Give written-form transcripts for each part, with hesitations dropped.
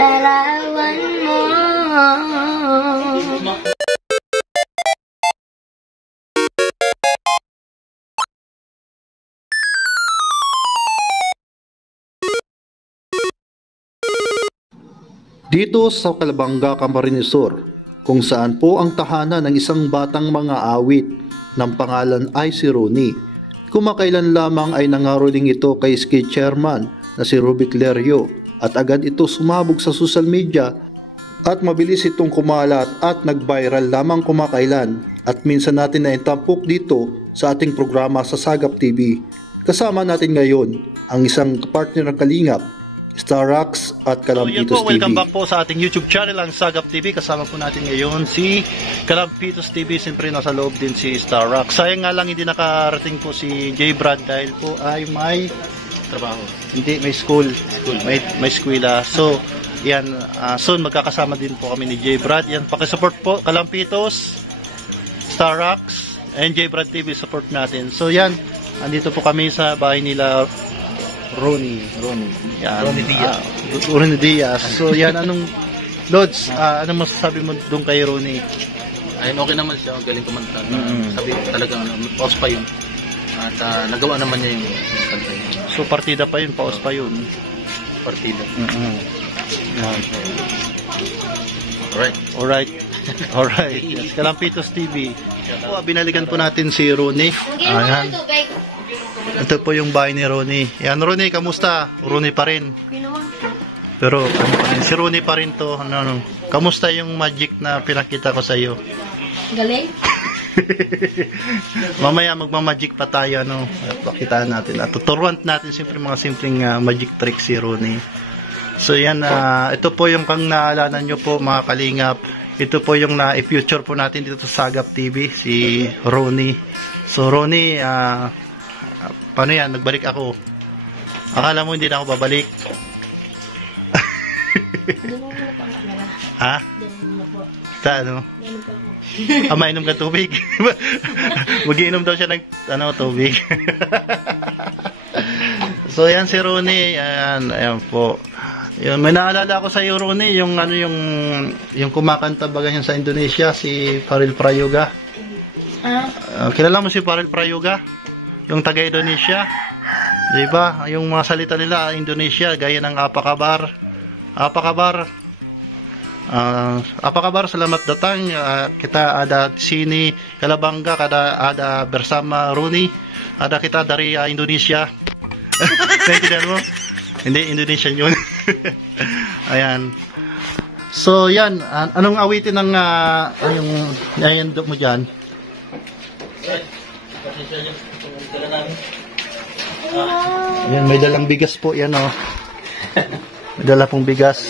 larawan mo. Dito sa Calabanga, Camarines Sur, kung saan po ang tahanan ng isang batang mga awit ng pangalan ay si Ronnie. Kumakailan lamang ay nangaroling ito kay skate chairman na si Rubik Lerio at agad ito sumabog sa social media at mabilis itong kumalat at nag-viral lamang kumakailan at minsan natin na itampok dito sa ating programa sa Sagap TV. Kasama natin ngayon ang isang partner ng Kalingap, Starrocks at Kalampitos TV. Welcome back po sa ating YouTube channel, ang Sagap TV. Kasama po natin ngayon si Kalampitos TV. Siyempre nasa loob din si Starrocks. Sayang nga lang hindi nakarating po si J. Brad dahil po ay may trabaho. Hindi, may school. May eskwela. So, yan, soon magkakasama din po kami ni J. Brad. Yan, pakisupport po Kalampitos, Starrocks, and J. Brad TV, support natin. So yan, andito po kami sa bahay nila Ronnie. Yan. Ronnie Diaz. So yan, anong Lods, anong masasabi mo doon kay Ronnie? Ayun, okay naman siya, galing kumanta. Sabi talaga, paus pa yun. At nagawa naman niya yung kanta yun. So partida pa yun, paus pa yun. Partida. Alright. Yes, Kalampitos TV. Binalikan po natin si Ronnie. Ayan. Ito po yung bahay ni Ronnie. Yan, Ronnie, kamusta? Ronnie pa rin. Pero si Ronnie pa rin to. Kamusta yung magic na pinakita ko sa iyo? Galing. Mamaya magmamagic pa tayo, pakitaan natin. At tuturuan natin siyempre mga simpleng magic tricks si Ronnie. So yan, ito po yung pang naalala nyo po mga kalingap. Ito po yung na-future po natin dito sa Sagap TV, si Ronnie. So Ronnie, paano yan? Nagbalik ako. Akala mo hindi na ako babalik? Ha? Sa ano? Mainom ka tubig? Mag-iinom daw siya ng tubig. So yan si Ronnie, ayan po. Yun, may naalala ko sa iyo Ronnie, yung kumakanta ba ganyan sa Indonesia, si Faril Prayoga. Kilala mo si Faril Prayoga? Yung taga Indonesia, 'di ba? Yung mga salita nila Indonesia gaya ng apakabar. Apakabar, salamat datang. Kita ada di sini Calabanga, ada bersama Ronnie. Ada kita dari Indonesia. Naintindihan mo? Hindi, Indonesian yun. Ayan. So, yan. Anong awitin ng yung nayandok mo dyan? Ayan, may dalang bigas po. Yan, may dala pong bigas.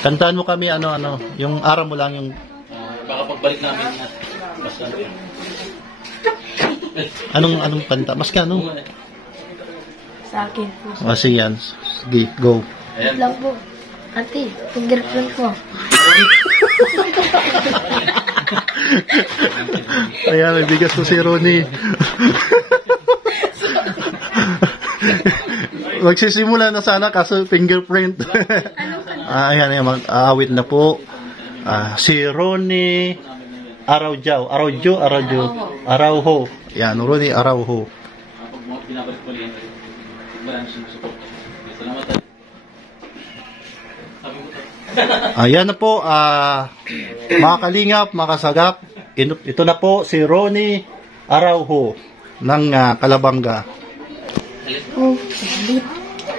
Kantaan mo kami, yung araw mo lang yung... baka pagbalik namin yan. Basta Anong kanta? Mas ka, Sa akin po. Sige yan. Sige, go. Wait lang po. Ate, fingerprint ko. Ayan, may bigas po si Ronnie. Magsisimula na sana kaso fingerprint. Ayan, mag-aawit na po. Si Ronnie Araujo. Yan, Ronnie Araujo. Ayan na po, mga kalingap, mga kasagap. Ito na po si Ronnie Araujo ng Calabanga.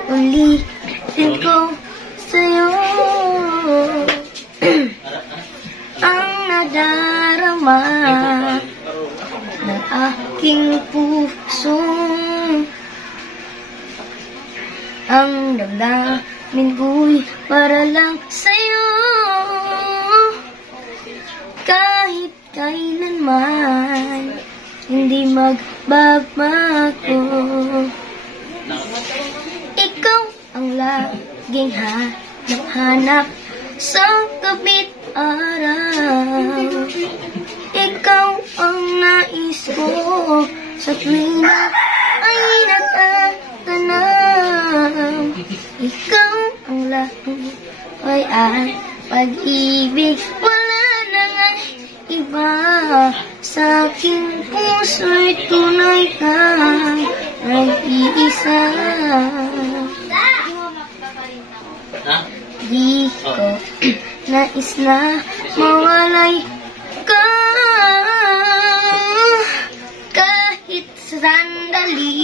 Ulitin ko sa'yo ang nadarama ng aking puso, ang damdamin ko'y para lang sa'yo, kahit kailanman hindi magbabago. Ikaw ang laging hanap sa gabit araw. Ikaw ang nais ko sa tuwing na ay nagtatanaw. Ikaw buhay at pag-ibig. Wala na nga iba sa aking puso'y tunay kang nag-iisa. Di ko nais na mawalay ka kahit sandali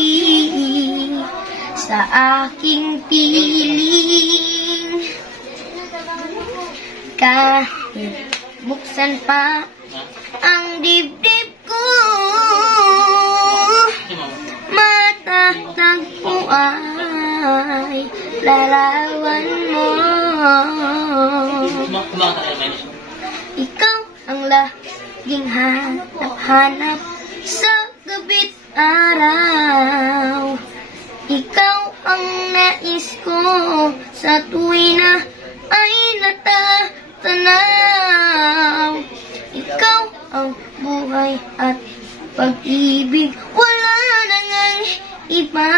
sa aking piling. Kahit buksan pa ang dibdib ko, matatagpo ay larawan mo. Ikaw ang laging hanap-hanap sa gabi't araw. Ikaw ang nais ko sa tuwi na ay natatanaw. Ikaw ang buhay at pag-ibig. Wala na ngang iba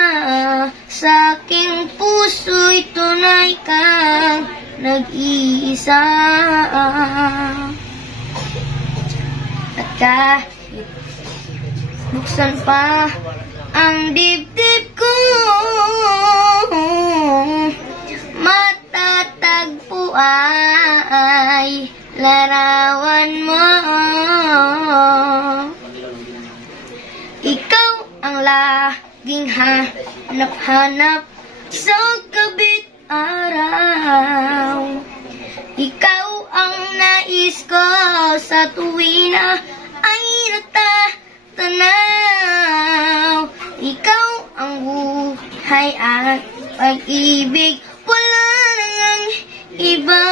sa aking puso'y tunay kang nag-iisa. At kahit buksan pa ang dibdib ko, matatagpo ay larawan mo. Ikaw ang laging hanap-hanap sa gabi't araw. Ikaw ang nais ko sa tuwi na ay natatanaw. Ikaw ang buhay at pag-ibig. Wala nang iba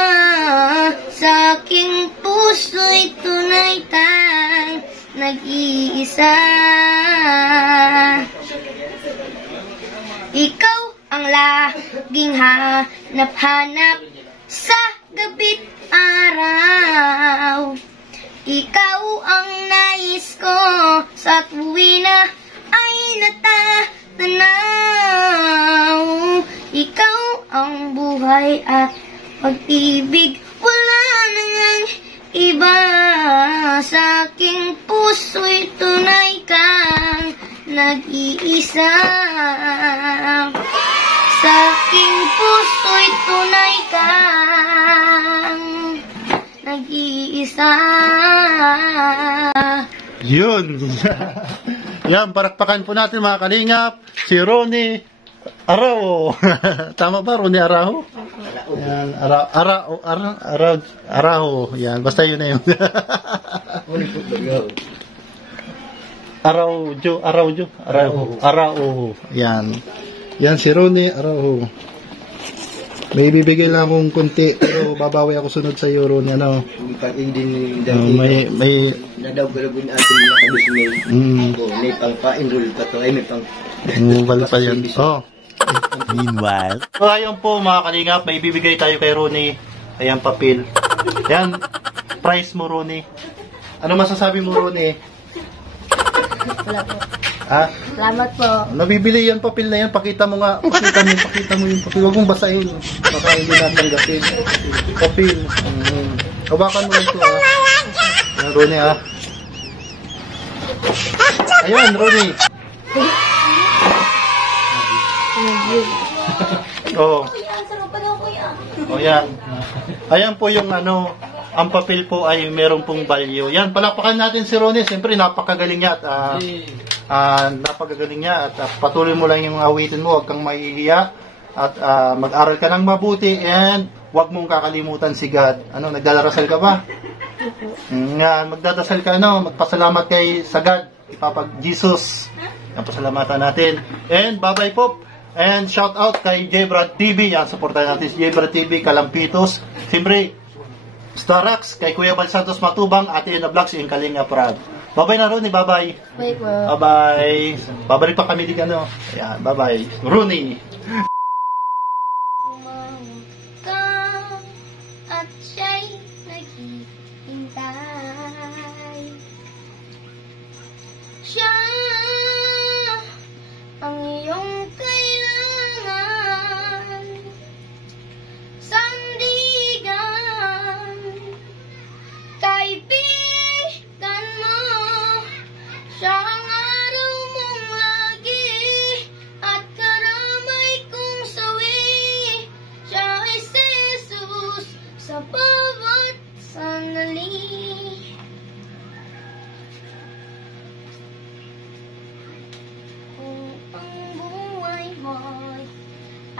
sa aking puso'y tunay kang nag-iisa. Ikaw ang laging hanap-hanap sa gabi't araw. Ikaw ang nais ko sa tuwi na ay natatanaw. Ikaw ang buhay at pag-ibig. Wala nang iba sa aking puso'y tunay kang nag-iisa. Sa aking puso'y tunay kang nag-iisa. Yun. Yan, parakpakan po natin mga kalingap. Si Ronnie Arao. Tama ba, Ronnie Arao? Yan, Arao. Yan, basta yun na yun. Arao. Yan. Yan si Ronnie Arao. May bibigay lang akong konti, pero babawi ako sunod sa iyo, Ronnie, ano? May nadaw galabon atin mga kabismay. May pang pa-enroll pa to. Ay, may pang... Mobile pa yun. Oh. Meanwhile, So, ayun po mga kalingap, may bibigay tayo kay Ronnie. Ayan, papel. Yan, price mo, Ronnie. Ano masasabi mo, Ronnie? Wala po. Ha? Salamat po. Nabibili yan, papel na yan. Pakita mo nga. Pakita mo yung papel. Huwag mong basahin. Baka hindi natanggapin. Papel. Hawakan mo lang ito, ha. Ayan, Ronnie, ha. Ayan, Ronnie. Oh. Oh, yan. Ayan po yung ano, ang papel po ay meron pong value. Yan, palakpakan natin si Ronnie. Siyempre, napakagaling niya at patuloy mo lang yung awitin mo. Huwag kang mahihiya at mag-aral ka ng mabuti and huwag mong kakalimutan si God. Ano, nagdarasal ka ba? Yan, magdadasal ka, ano, magpasalamat kay sa God, ipapag Jesus. Yan, pasalamatan natin. And bye-bye po. And shout out kay Jbrad TV. Yan, supportan natin si Jbrad TV, Kalampitos. Siyempre, Starax, kay Kuya Bal Santos Matubang, Ate Ina Vlogs, yung Kalinga Prab. Bye-bye na, Ronnie. Bye-bye. Bye po. Bye-bye. Babalik pa kami di ano. Ayan, bye-bye. Ronnie. Tumawag ka at siya'y naghihintay. Siya ang iyong kailangan.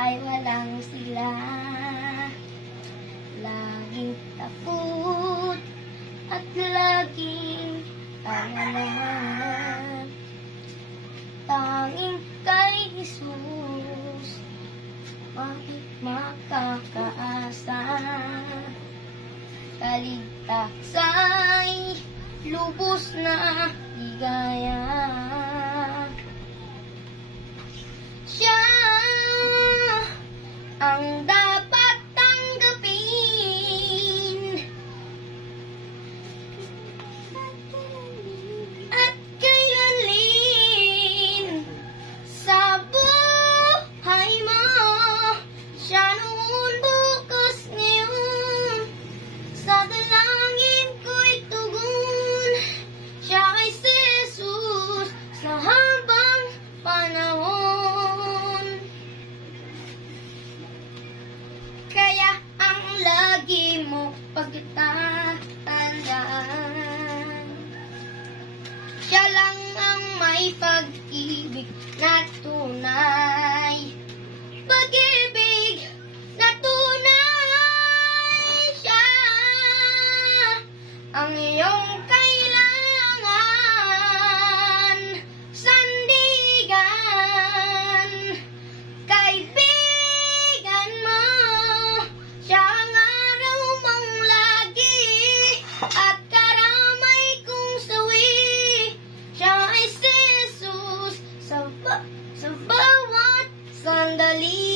ay walang sila. Laging takot at laging tangalan. Tanging kay Jesus makakaasa. Kaligtasa'y lubos na ligaya. Siya ang dapat tanggapin at kailanlin sa buhay mo. Siya noon, bukas, ngayon, sa dalangin ko'y tugon. Siya ay si Jesus sa habang panahon. Kaya ang lagi mo pagtatandaan, siya lang ang may pag-ibig na tunay. Pag-ibig na tunay. Siya ang iyong kailangan, sandigan, kaibigan mo. Siya ang araw mong lagi at karamay kong sawi. Siya ay si Jesus sa bawat sandali.